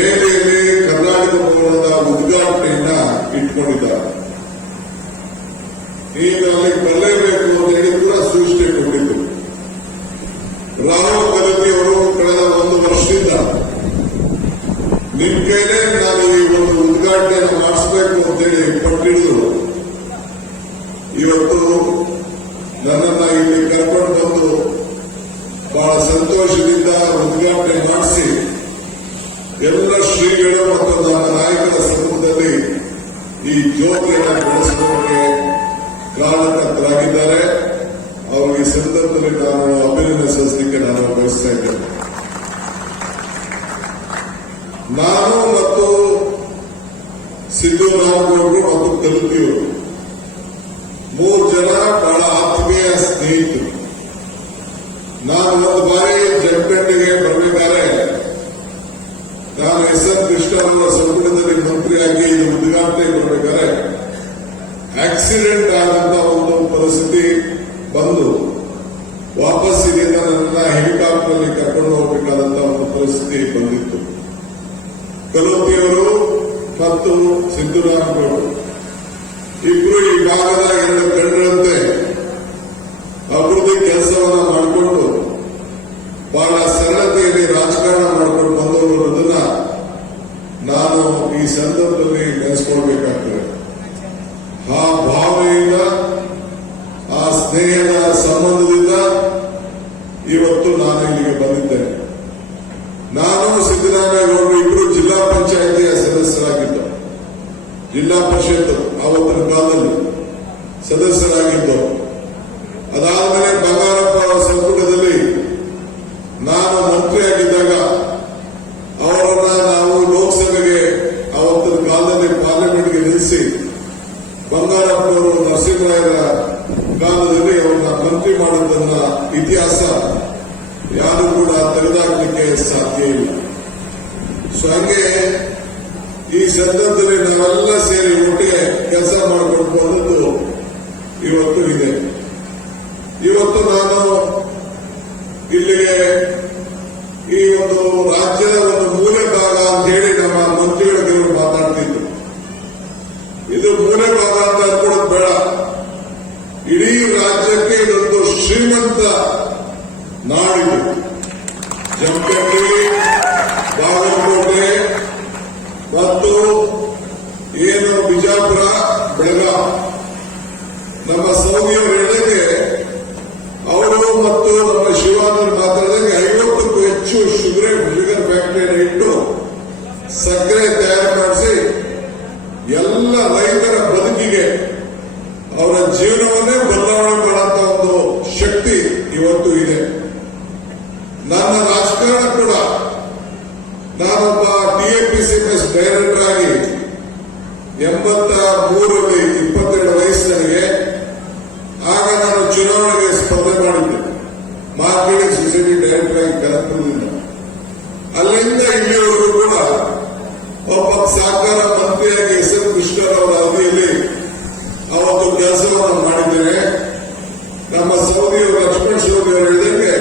ದೆಹಲಿಯಲ್ಲಿ ಕರ್ನಾಟಕ ಭವನದ ಉದ್ಘಾಟನೆಯನ್ನ ಇಟ್ಕೊಂಡಿದ್ದಾರೆ. ಈಗ ಅಲ್ಲಿ ಬರಲೇಬೇಕು ಅಂತ ಹೇಳಿ ಕೂಡ ಸೂಚನೆ ಕೊಟ್ಟಿದ್ದು. ರಾಹುಲ್ ಗಾಂಧಿ ಅವರು ಕಳೆದ 1 ವರ್ಷದಿಂದ ನಿಮ್ ಕೈಲೇ ನಾನು ಈ ಒಂದು ಉದ್ಘಾಟನೆಯನ್ನು ಮಾಡಿಸಬೇಕು ಅಂತೇಳಿ ಪಟ್ಟಿಡಿದು ಇವತ್ತು ನನ್ನನ್ನ ಇಲ್ಲಿ ಕರ್ಕೊಂಡು ಬಂದು ಬಹಳ ಸಂತೋಷದಿಂದ ಉದ್ಘಾಟನೆ ಮಾಡಿಸಿ ಎಲ್ಲ ಶ್ರೀಗಳು ಮತ್ತು ನಮ್ಮ ನಾಯಕರ ಸಮ್ಮುಖದಲ್ಲಿ ಈ ಜ್ಯೋತಿಯನ್ನು ಬೆಳೆಸೋದಕ್ಕೆ ಕಾರಣಕರ್ತರಾಗಿದ್ದಾರೆ. ಅವರು ಈ ಸಂದರ್ಭದಲ್ಲಿ ನಾನು ಅಭಿನಂದಿಸಲಿಕ್ಕೆ ನಾನು ಬಯಸ್ತಾ ಇದ್ದೇನೆ. ನಾನು ಮತ್ತು ಸಿದ್ದರಾಮಯ್ಯವರು ಮತ್ತು ಕಲ್ಕಿಯವರು 3 ಜನ ಬಹಳ ಆತ್ಮೀಯ ಸ್ನೇಹಿತರು. ನಾನು ಒಂದು ಬಾರಿ ಜಮಖಂಡಿಗೆ ಬರಬೇಕಾದ್ರೆ ನಾನು ಎಸ್.ಎನ್. ಕೃಷ್ಣರವರ ಸಂಪುಟದಲ್ಲಿ ಮಂತ್ರಿಯಾಗಿ ಇದು ಉದ್ಘಾಟನೆ ಬರಬೇಕಾದ್ರೆ ಆಕ್ಸಿಡೆಂಟ್ ಆದಂತ ಒಂದು ಪರಿಸ್ಥಿತಿ ಬಂದು ವಾಪಸ್ ಇಲ್ಲಿಂದ ನನ್ನ ಹೆಲಿಕಾಪ್ಟರ್ ಕರ್ಕೊಂಡು ಹೋಗಬೇಕಾದಂತ ಒಂದು ಪರಿಸ್ಥಿತಿ ಬಂದಿತ್ತು. ಕಲೋತಿಯವರು ಮತ್ತು ಸಿದ್ದರಾಮಯ್ಯವರು ಇಬ್ರು ಈ ಭಾಗದ 2 ಕಣ್ಣಂತೆ ಅಭಿವೃದ್ಧಿ ಕೆಲಸವನ್ನು ಮಾಡಿಕೊಂಡು ಬಹಳ ಸರಳತೆಯಲ್ಲಿ ರಾಜಕಾರಣ ಮಾಡಿಕೊಂಡು ಬಂದವರು ಅನ್ನೋದನ್ನ ನಾನು ಈ ಸಂದರ್ಭದಲ್ಲಿ ನೆನೆಸ್ಕೊಳ್ಬೇಕಾಗ್ತದೆ. ಆ ಭಾವನೆಯಿಂದ ಆ ಸ್ನೇಹದ ಸಂಬಂಧದಿಂದ ಇವತ್ತು ನಾನು ಇಲ್ಲಿಗೆ ಬಂದಿದ್ದೇನೆ. ನಾನು ಸಿದ್ದರಾಮಯ್ಯಗೌಡರು ಇಬ್ಬರು ಜಿಲ್ಲಾ ಪಂಚಾಯಿತಿಯ ಸದಸ್ಯರಾಗಿದ್ದು, ಜಿಲ್ಲಾ ಪರಿಷತ್ ಆವತ್ತಿನ ಕಾಲದಲ್ಲಿ ಸದಸ್ಯರಾಗಿದ್ದು, ಅದಾದಮೇಲೆ ಬಂಗಾರಪ್ಪ ಅವರ ಸಂಪುಟದಲ್ಲಿ ನಾನು ಮಂತ್ರಿಯಾಗಿದ್ದಾಗ ಅವರನ್ನ ನಾವು ಲೋಕಸಭೆಗೆ ಆವತ್ತಿನ ಕಾಲದಲ್ಲಿ ಪಾರ್ಲಿಮೆಂಟ್ಗೆ ನಿಲ್ಲಿಸಿ ಬಂಗಾರಪ್ಪನವರು ನರಸಿಂಹರಾಯರ ಕಾಲದಲ್ಲಿ ಅವರನ್ನ ಮಂತ್ರಿ ಮಾಡೋದನ್ನ ಇತಿಹಾಸ ಯಾರು ಕೂಡ ತೆಗೆದಾಕಲಿಕ್ಕೆ ಸಾಧ್ಯ ಇಲ್ಲ. ಸೊ ಹಂಗೆ ಈ ಸಂದರ್ಭದಲ್ಲಿ ನಾವೆಲ್ಲ ಸೇರಿ ಒಟ್ಟಿಗೆ ಕೆಲಸ ಮಾಡಿಕೊಂಡು ಬಂದದ್ದು ಇವತ್ತು ಇದೆ. ಇವತ್ತು ನಾನು ಇಲ್ಲಿಗೆ ಈ ಒಂದು ರಾಜ್ಯದ ಒಂದು ಮೂಲೆ ಭಾಗ ಅಂತ ಹೇಳಿ ನಮ್ಮ ಮಂತ್ರಿಗಳಿಗೆ ಮಾತಾಡ್ತಿದ್ರು. ಇದು ಮೂಲೆ ಭಾಗ ಅಂತ ಅನ್ಕೊಳ್ಳೋದು ಬೇಡ. ಇಡೀ ರಾಜ್ಯಕ್ಕೆ ಇದೊಂದು ಶ್ರೀಮಂತ ನಾಡಿದು. ಜಮಖಂಡಿ, ಬಾಗಲಕೋಟೆ ಮತ್ತು ಏನು ಬಿಜಾಪುರ, ಬೆಳಗಾವಿ, ನಮ್ಮ ಸೌದಿಯವರು ಹೇಳಿದಂಗೆ ಅವರು ಮತ್ತು ನಮ್ಮ ಶಿವಾನಂದರು ಮಾತಾಡಿದಂಗೆ 50ಕ್ಕೂ ಹೆಚ್ಚು ಶುಗರ್ ಫ್ಯಾಕ್ಟರಿಯನ್ನು ಇಟ್ಟು ಸಕ್ಕರೆ ತಯಾರು ಮಾಡಿಸಿ ಎಲ್ಲ ರೈತರ ಬದುಕಿಗೆ ಅವರ ಜೀವನವನ್ನೇ ಬದಲಾವಣೆ ಮಾಡುವಂತ ಒಂದು ಶಕ್ತಿ ಇವತ್ತು ಇದೆ. ನನ್ನ ರಾಜಕಾರಣ ಕೂಡ ನಾನೊಬ್ಬ TAPCMS ಡೈರೆಕ್ಟರ್ ಆಗಿ 83ರಲ್ಲಿ 22 ವಯಸ್ಸಿನರಿಗೆ ಆಗ ನಾನು ಚುನಾವಣೆಗೆ ಸ್ಪರ್ಧೆ ಮಾಡಿದ್ದೆ. ಮಾರ್ಕೆಟಿಂಗ್ ಸೊಸೈಟಿ ಡೈರೆಕ್ಟರ್ ಆಗಿ ಕನಕಪುರದಿಂದ. ಅಲ್ಲಿಂದ ಇಲ್ಲಿವರೆಗೂ ಕೂಡ ಒಬ್ಬ ಸಹಕಾರ ಮಂತ್ರಿಯಾಗಿ ಎಸ್.ಎನ್. ಕೃಷ್ಣರವರ ಅವಧಿಯಲ್ಲಿ ಅವತ್ತು ಕೆಲಸವನ್ನು ಮಾಡಿದ್ದೇನೆ. ನಮ್ಮ ಸೌದಿಯವರು ಲಕ್ಷ್ಮಣ್ ಸೌದಿಯವರು ಹೇಳಿದಂಗೆ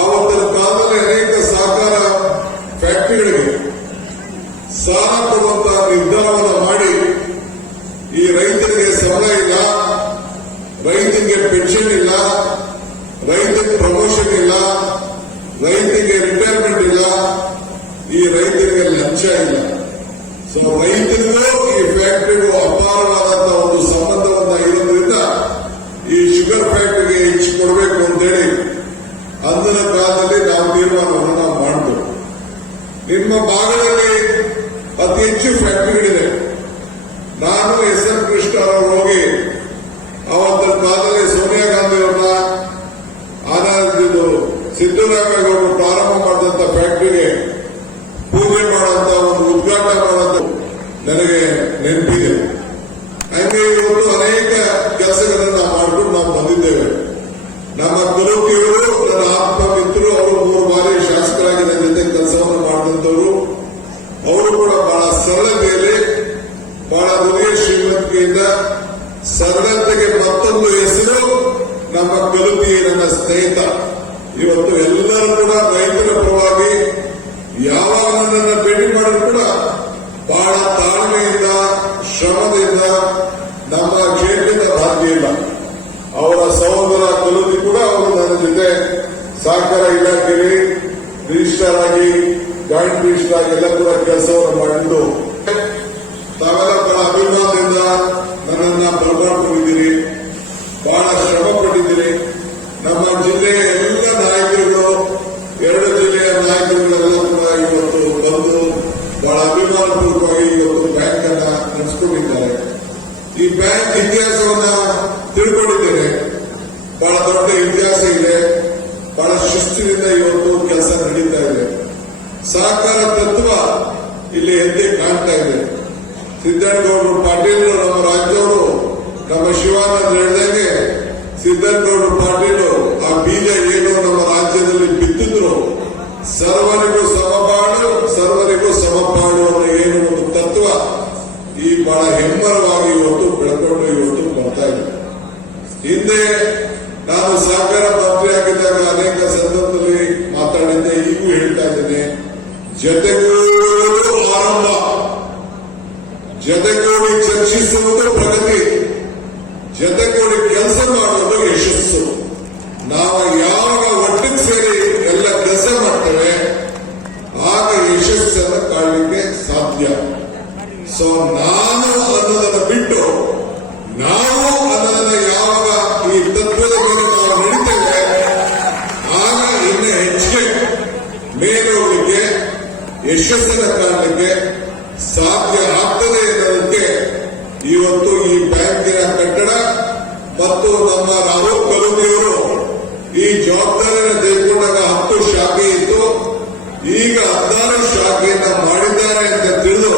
ಆವತ್ತಿನ ಕಾಲದಲ್ಲಿ ಅನೇಕ ಸಹಕಾರ ಫ್ಯಾಕ್ಟರಿಗಳಿಗೆ ಸಾಲ ಕೊಡುವಂತಹ ನಿರ್ಧಾರವನ್ನು ಮಾಡಿ ಈ ರೈತರಿಗೆ ಸಂಬಳ ಇಲ್ಲ, ರೈತರಿಗೆ ಪೆನ್ಷನ್ ಇಲ್ಲ, ರೈತರಿಗೆ ಪ್ರಮೋಷನ್ ಇಲ್ಲ, ರೈತರಿಗೆ ರಿಟೈರ್ಮೆಂಟ್ ಇಲ್ಲ, ಈ ರೈತರಿಗೆ ಲಂಚ ಇಲ್ಲ. ಸೊ ರೈತರಿಗೂ ಈ ಫ್ಯಾಕ್ಟರಿಗೂ ಅಪಾರವಾದಂತಹ ಒಂದು ಸಂಬಂಧವನ್ನ ಇರೋದ್ರಿಂದ ಈ ಶುಗರ್ ಫ್ಯಾಕ್ಟರಿಗೆ ಹೆಚ್ಚಿಕೊಡ್ಬೇಕು ಅಂತೇಳಿ ಅಂದಿನ ಕಾಲದಲ್ಲಿ ನಾವು ತೀರ್ಮಾನವನ್ನು ನಾವು ಮಾಡಿದ್ವು. ನಿಮ್ಮ ಭಾಗದಲ್ಲಿ ಅತಿ ಹೆಚ್ಚು ಫ್ಯಾಕ್ಟರಿಗಳಿದೆ. ನಾನು ಎಸ್.ಎನ್. ಕೃಷ್ಣ ಅವರು ಹೋಗಿ ಅವತ್ತಿನ ಕಾಲದಲ್ಲಿ ಸೋನಿಯಾ ಗಾಂಧಿ ಅವರನ್ನ ಆನಂದಿದ್ದು ಸಿದ್ದರಾಮಯ್ಯಗೌಡರು ಪ್ರಾರಂಭ ಮಾಡಿದಂತ ಫ್ಯಾಕ್ಟರಿಗೆ ಪೂಜೆ ಮಾಡುವಂತ ಒಂದು ಉದ್ಘಾಟನೆ ಮಾಡುವಂತ ನನಗೆ ನೆನಪಿದೆ. ಹಂಗೆ ಇವತ್ತು ಅನೇಕ ಕೆಲಸಗಳನ್ನು ನಾವು ಮಾಡಿಕೊಂಡು ನಾವು ಬಂದಿದ್ದೇವೆ. ನಮ್ಮ ಕಲೋಕಿಯವರು ನನ್ನ ಆತ್ಮ ಮಿತ್ರರು, ಅವರು 3 ಬಾರಿ ಶಾಸಕರಾಗಿ ನನ್ನ ಜೊತೆ ಕೆಲಸವನ್ನು ಮಾಡಿದಂತವರು. ಅವರು ಕೂಡ ಬಹಳ ಸರಳತೆಯಲ್ಲಿ, ಬಹಳ ಹೃದಯ ಶ್ರೀಮಂತಿಕೆಯಿಂದ, ಸರಳತೆಗೆ ಮತ್ತೊಂದು ಹೆಸರು ನಮ್ಮ ಕಲುಕಿ, ನನ್ನ ಸ್ನೇಹಿತ. ಇವತ್ತು ಎಲ್ಲರೂ ಕೂಡ ರೈತರ ಪರವಾಗಿ ಯಾವಾಗ ನನ್ನನ್ನು ಭೇಟಿ ಮಾಡಿದ್ರು ಕೂಡ ಬಹಳ ತಾಳ್ಮೆಯಿಂದ ಶ್ರಮದಿಂದ ನಮ್ಮ ಕ್ಷೇತ್ರದ ಭಾಗ್ಯ ಇಲ್ಲ. ಅವರ ಸಹೋದರ ಕಲುದಿ ಕೂಡ ಅವರು ನನ್ನ ಜೊತೆ ಸಹಕಾರ ಇಲಾಖೆಯಲ್ಲಿ ರಿಜಿಸ್ಟರ್ ಆಗಿ ಜಾಯಿಂಟ್ ರಿಜಿಸ್ಟರ್ ಆಗಿ ಎಲ್ಲ ಕೂಡ ಕೆಲಸವನ್ನು ಮಾಡಿದ್ದು ತಾವೆಲ್ಲ ಬಹಳ ಅಭಿಮಾನದಿಂದ ನನ್ನನ್ನ ಬರಮಾಡಿಕೊಂಡಿದ್ದೀರಿ, ಬಹಳ ಶ್ರಮ ಪಟ್ಟಿದ್ದೀರಿ. ನಮ್ಮ ಜಿಲ್ಲೆಯ ಎಲ್ಲ ನಾಯಕರುಗಳು, 2 ಜಿಲ್ಲೆಯ ನಾಯಕರುಗಳೆಲ್ಲ ಕೂಡ ಇವತ್ತು ಬಂದು ಬಹಳ ಅಭಿಮಾನಪೂರ್ವಕವಾಗಿ ಇವತ್ತು ಬ್ಯಾಂಕ್ ಅನ್ನ ನಡೆಸಿಕೊಂಡಿದ್ದಾರೆ. ಈ ಬ್ಯಾಂಕ್ ಇತಿಹಾಸವನ್ನ ತಿಳ್ಕೊಂಡಿದ್ದೇನೆ. ಬಹಳ ದೊಡ್ಡ ಇತಿಹಾಸ ಇದೆ, ಬಹಳ ಶಿಸ್ತಿನಿಂದ ಇವತ್ತು ಕೆಲಸ ನಡೀತಾ ಇದೆ. ಸಹಕಾರ ತತ್ವ ಇಲ್ಲಿ ಎದ್ದೇ ಕಾಣ್ತಾ ಇದೆ. ಸಿದ್ದನಗೌಡರು ಪಾಟೀಲ್ ನಮ್ಮ ರಾಜ್ಯವರು, ನಮ್ಮ ಶಿವಾನಂದ ಹೇಳಿದಂಗೆ ಸಿದ್ದನಗೌಡರು ಪಾಟೀಲ್ ಆ ಬೀಜ ಏನು ನಮ್ಮ ರಾಜ್ಯದಲ್ಲಿ ಬಿತ್ತಿದ್ರು, ಸರ್ವರಿಗೂ ಸಮಪಾಡು ಸರ್ವರಿಗೂ ಸಮಪಾಡು ಅನ್ನೋ ಏನು ಒಂದು ತತ್ವ ಈ ಬಹಳ ಹೆಮ್ಮರವಾಗಿ ಇವತ್ತು ಬೆಳ್ಕೊಂಡು ಇವತ್ತು ಬರ್ತಾ ಇದೆ. ಹಿಂದೆ ನಾನು ಸಹಕಾರ ಮಂತ್ರಿ ಆಗಿದ್ದಾಗ ಅನೇಕ ಸಂದರ್ಭದಲ್ಲಿ ಮಾತಾಡಿದ್ದೆ, ಈಗೂ ಹೇಳ್ತಾ ಇದ್ದೇನೆ. ಜೊತೆಗೂಡು ಆರಂಭ, ಜೊತೆಗೂಡಿ ಚರ್ಚಿಸುವುದು ಪ್ರಗತಿ, ಜೊತೆಗೂಡಿ ಕೆಲಸ ಮಾಡುವುದು ಯಶಸ್ಸು. ನಾವು ಯಾವಾಗ ಒಟ್ಟಿಗೆ ಸೇರಿ ಎಲ್ಲ ಕೆಲಸ ಮಾಡ್ತೇವೆ ಆಗ ಯಶಸ್ಸನ್ನು ಕಾಣಲಿಕ್ಕೆ ಸಾಧ್ಯ. ಸೊ ನಾನು ಅನ್ನೋದನ್ನ ಬಿಟ್ಟು ನಾವು ಅನ್ನೋದನ್ನ ಯಾವಾಗ ಈ ತತ್ವದ ಮೇಲೆ ನಾವು ನಡೀತೇವೆ ಆಗ ಇನ್ನೂ ಹೆಚ್ಚಿಗೆ ಮೇಲೆ ಹೋಗಲಿಕ್ಕೆ ಯಶಸ್ಸನ್ನು ಕಾಣಲಿಕ್ಕೆ ಸಾಧ್ಯ ಆಗ್ತದೆ ಅನ್ನೋದಕ್ಕೆ ಇವತ್ತು ಈ ಬ್ಯಾಂಕಿನ ಕಟ್ಟಡ ಮತ್ತು ನಮ್ಮ ರಾಹುಲ್ ಕಲುದಿಯವರು ಈ ಜವಾಬ್ದಾರಿಯನ್ನು ತೆಗೆದುಕೊಂಡಾಗ 10 ಶಾಖೆ ಇತ್ತು, ಈಗ 16 ಶಾಖೆಯನ್ನ ಮಾಡಿದ್ದಾರೆ ಅಂತ ತಿಳಿದು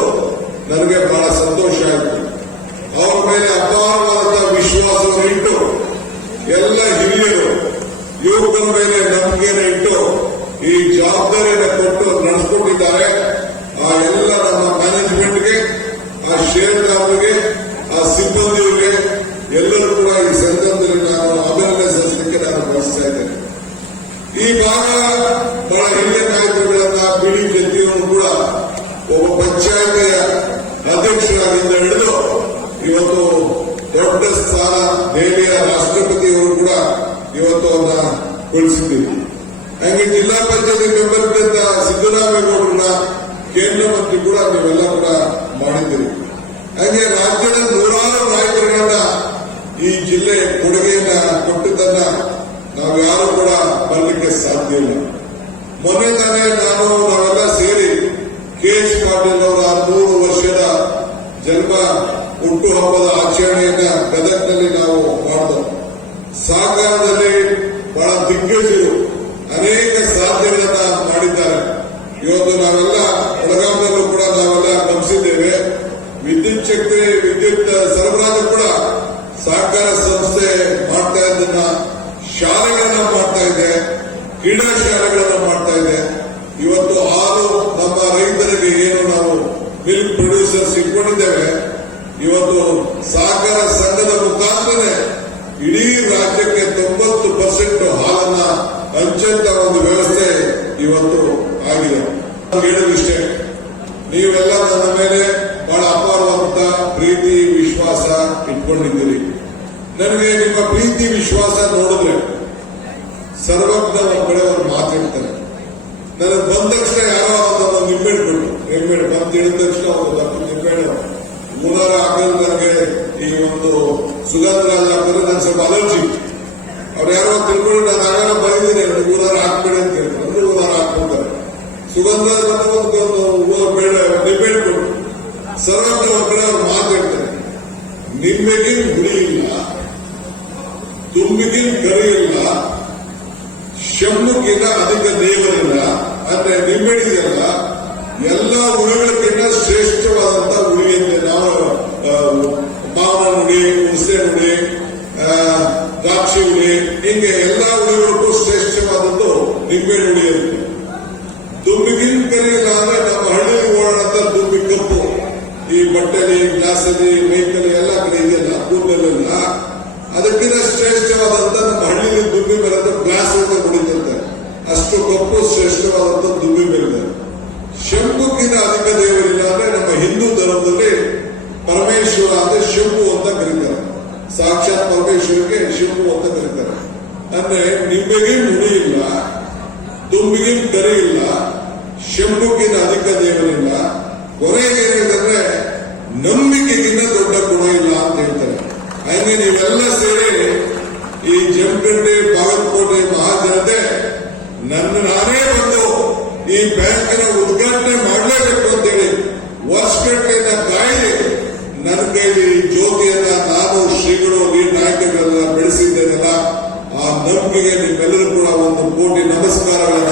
ನನಗೆ ಬಹಳ ಸಂತೋಷ ಆಯಿತು. ಅವರ ಮೇಲೆ ಅಪಾರವಾದ ವಿಶ್ವಾಸವನ್ನು ಇಟ್ಟು ಎಲ್ಲ ಹಿರಿಯರು ಯುವಕರ ಮೇಲೆ ನಂಬಿಕೆಯನ್ನು ಇಟ್ಟು ಈ ಜವಾಬ್ದಾರಿಯನ್ನು ಕೊಟ್ಟು ನಡೆಸಿಕೊಂಡಿದ್ದಾರೆ. ಆ ಎಲ್ಲ ನಮ್ಮ ಮ್ಯಾನೇಜ್ಮೆಂಟ್ಗೆ, ಆ ಷೇರುದಾರರಿಗೆ, ಆ ಸಿಬ್ಬಂದಿಯವರಿಗೆ ಎಲ್ಲರೂ ಕೂಡ ಈ ಸಂದರ್ಭದಲ್ಲಿ ನಾನು ಅಭಿನಂದನೆ ಸಲ್ಲಿಸಲಿಕ್ಕೆ ನಾನು ಬಯಸ್ತಾ ಇದ್ದೇನೆ. ಈ ಭಾಗ ಬಹಳ ಹಿರಿಯ ನಾಯಕರುಗಳನ್ನ ಬಿಡಿ ಜೊತೆಯನ್ನು ಕೂಡ ಒಬ್ಬ ಪಂಚಾಯತಿಯ ಅಧ್ಯಕ್ಷರಾಗಿಂದ ಹಿಡಿದು ಇವತ್ತು ದೊಡ್ಡ ಸ್ಥಾನ ದೆಹಲಿಯ ರಾಷ್ಟ್ರಪತಿಯವರು ಕೂಡ ಇವತ್ತು ಅವನ್ನ ಕೊಡಿಸಿದ್ದೀವಿ. ಹಾಗೆ ಜಿಲ್ಲಾ ಪಂಚಾಯತಿ ಮೆಂಬರ್ ಇದ್ದಂತ ಸಿದ್ದರಾಮೇಗೌಡರನ್ನ ಕೇಂದ್ರ ಮಂತ್ರಿ ಕೂಡ ನೀವೆಲ್ಲ ಕೂಡ ಮಾಡಿದ್ದೀರಿ. ಹಾಗೆ ರಾಜ್ಯದ 100 ನಾಯಕರುಗಳನ್ನ ಈ ಜಿಲ್ಲೆ ಕೊಡುಗೆಯನ್ನ ಕೊಟ್ಟಿದ್ದನ್ನ ನಾವು ಯಾರು ಕೂಡ ಬರಲಿಕ್ಕೆ ಸಾಧ್ಯ ಇಲ್ಲ. ಮೊನ್ನೆ ತಾನೇ ನಾವೆಲ್ಲ ಸೇರಿ KH ಪಾಟೀಲ್ ಅವರ 100 ವರ್ಷದ ಜನ್ಮ ಹುಟ್ಟುಹಬ್ಬದ ಆಚರಣೆಯನ್ನ ಗದಗದಲ್ಲಿ ನಾವು ಮಾಡಿದೆವು. ಸಹಕಾರದಲ್ಲಿ ಬಹಳ ದಿಗ್ಗಜರು ಅನೇಕ ಸಾಧನೆಗಳನ್ನ ಮಾಡಿದ್ದಾರೆ. ಇವತ್ತು ನಾವೆಲ್ಲ ಬೆಳಗಾವಿಯಲ್ಲೂ ಕೂಡ ನಾವೆಲ್ಲ ಗಮನಿಸಿದ್ದೇವೆ. ವಿದ್ಯುತ್ ಶಕ್ತಿ, ವಿದ್ಯುತ್ ಸರಬರಾಜು ಕೂಡ ಸಹಕಾರ ಸಂಸ್ಥೆ ಮಾಡ್ತಾ ಇದ್ದನ್ನ, ಶಾಲೆಗಳನ್ನ ಮಾಡ್ತಾ ಇದೆ, ಕ್ರೀಡಾ ಶಾಲೆಗಳನ್ನ ಮಾಡ್ತಾ ಇದೆ. ಇವತ್ತು ಹಾಲು ನಮ್ಮ ರೈತರಿಗೆ ಏನು ನಾವು ಮಿಲ್ಕ್ ಪ್ರೊಡ್ಯೂಸರ್ಸ್ ಇಟ್ಕೊಂಡಿದ್ದೇವೆ, ಇವತ್ತು ಸಹಕಾರ ಸಂಘದ ಮುಖಾಂತರ ಇಡೀ ರಾಜ್ಯಕ್ಕೆ 90% ಹಾಲನ್ನ ಹಂಚಂತ ಒಂದು ವ್ಯವಸ್ಥೆ ಇವತ್ತು ಆಗಿದೆ. ಹೇಳೋದಿಷ್ಟೇ, ನೀವೆಲ್ಲ ನನ್ನ ಮೇಲೆ ಬಹಳ ಅಪಾರವಾದಂತ ಪ್ರೀತಿ ವಿಶ್ವಾಸ ಇಟ್ಕೊಂಡಿದ್ದೀರಿ. ನನಗೆ ನಿಮ್ಮ ಪ್ರೀತಿ ವಿಶ್ವಾಸ ನೋಡಿದ್ರೆ ಸರ್ವಜ್ಞ ಒಂದು ಕಡೆ ಅವರು ಮಾತಾಡ್ತಾರೆ. ನನಗೆ ಬಂದ ತಕ್ಷಣ ಯಾರೋ ಒಂದು ನಿಂಬೆಹಣ್ಣು ಕೊಟ್ಟು, ನಿಂಬೆಹಣ್ಣು ಬಂದು ಹೇಳಿದ ತಕ್ಷಣ ಒಂದು 10 ನಿಂಬೆಹಣ್ಣು 3 ಹಾಕಿದ್ರೆ ನನಗೆ ಈ ಒಂದು ಸುಗಂಧ ಹಾಕಿದ್ರೆ ನನಗೆ ಸ್ವಲ್ಪ ಅಲರ್ಜಿ. ಅವ್ರು ಯಾರೋ ತಿಳ್ಕೊಂಡು ನಾನು ಆಗಾಗ ಬರೀದ್ದೀನಿ 3 ಹಾಕ್ಬೇಡಿ ಅಂತ ಹೇಳ್ತಾರೆ. 3 ಹಾಕ್ಬಿಡ್ತಾರೆ. ಸುಗಂಧ ಒಂದು ನಿಂಬೆಹಣ್ಣು ಕೊಟ್ಟು ಸರ್ವಜ್ಞ ಒಂದು ಕಡೆ ಅವ್ರು ಮಾತಾಡ್ತಾರೆ. ನಿಂಬೆಗೆ ಗುಡಿ ಇಲ್ಲ, ತುಂಬಿಗೆ ಕರಿ ಇಲ್ಲ, ಶಂಭುಗಿಂತ ಅಧಿಕ ದೇವರಿಲ್ಲ ಅಂದ್ರೆ ನಿಂಬೆಡಿದೆಯಲ್ಲ ಎಲ್ಲ ಉಳಿಗಳಿಗಿಂತ ಶ್ರೇಷ್ಠವಾದಂತಹ ಉಳಿಗೆ ನಾವು ಮಾವಿನ ಉಳಿ, ಹುಣಸೆ ಉಳಿ, ದ್ರಾಕ್ಷಿ ಉಳಿ, ಹೀಗೆ ಎಲ್ಲ ಉಳಿಗಳಿಗೂ ಶ್ರೇಷ್ಠವಾದದ್ದು ನಿಂಬೆ ಉಳಿ ಅಂತ. ದುಂಬಿಗಿನ ಕರಿಯಿಲ್ಲ ಅಂದ್ರೆ ನಮ್ಮ ಹಳ್ಳಿ ಓಡಾಡಂತ ದುಂಬಿ ಕಪ್ಪು, ಈ ಬಟ್ಟೆಲಿ, ಗ್ಲಾಸಲ್ಲಿ, ಮೈಕಲ್ಲಿ ಎಲ್ಲ ಕಡೆ ಇದೆಯಲ್ಲ, ಕೂದಲೆಲ್ಲ ಅದಕ್ಕಿಂತ ಶ್ರೇಷ್ಠವಾದಂತ ನಮ್ಮ ಹಳ್ಳಿಲಿ ದುಂಬಿ ಬರೋದು ಗ್ಲಾಸ್ ಅಂತ ಕುಡಿತಿರ್ತಾರೆ. ಅಷ್ಟು ಕಪ್ಪು ಶ್ರೇಷ್ಠವಾದಂತ ದುಂಬಿ ಬೆಳೆದ. ದೇವರಿಲ್ಲ ಅಂದ್ರೆ ನಮ್ಮ ಹಿಂದೂ ಧರ್ಮದಲ್ಲಿ ಪರಮೇಶ್ವರ ಅಂದ್ರೆ ಶಂಭು ಅಂತ ಕರೀತಾರೆ. ಸಾಕ್ಷಾತ್ ಪರಮೇಶ್ವರಕ್ಕೆ ಶಂಭು ಅಂತ ಕರೀತಾರೆ. ಅಂದ್ರೆ ನಿಂಬೆಗೆ ನುಡಿ ಇಲ್ಲ, ತುಂಬಿಗೆ ಕರಿ ಇಲ್ಲ, ಶಂಭುಗಿನ ಅಧಿಕ ದೇವರಿಲ್ಲ, ಕೊನೆಗೆ ಏನಿದೆ ನಂಬಿಕೆಗಿಂತ ದೊಡ್ಡ ಗುಣ ಇಲ್ಲ ಅಂತ ಹೇಳ್ತಾರೆ. ಹಂಗೆ ನೀವೆಲ್ಲ ಸೇರಿ ಈ ಜಮಖಂಡಿ ಬಾಗಲಕೋಟೆ ಮಹಾಜನತೆ ನಾನೇ ಬಂದು ಈ ಬ್ಯಾಂಕಿನ ಉದ್ಘಾಟನೆ ಮಾಡಲೇಬೇಕು ಅಂತೇಳಿ ವರ್ಷಗಟ್ಟಲೆಯಿಂದ ಕಾಯ್ದೆ ನನ್ನ ಕೈಲಿ ಜ್ಯೋತಿಯನ್ನ ನಾನು ಶ್ರೀಗಳು ಈ ನಾಯಕರೆಲ್ಲ ಬೆಳೆಸಿದ್ದೇನಲ್ಲ, ಆ ನಂಬಿಕೆಗೆ ನಿಮ್ಮೆಲ್ಲರೂ ಕೂಡ 1 ಕೋಟಿ ನಮಸ್ಕಾರಗಳನ್ನು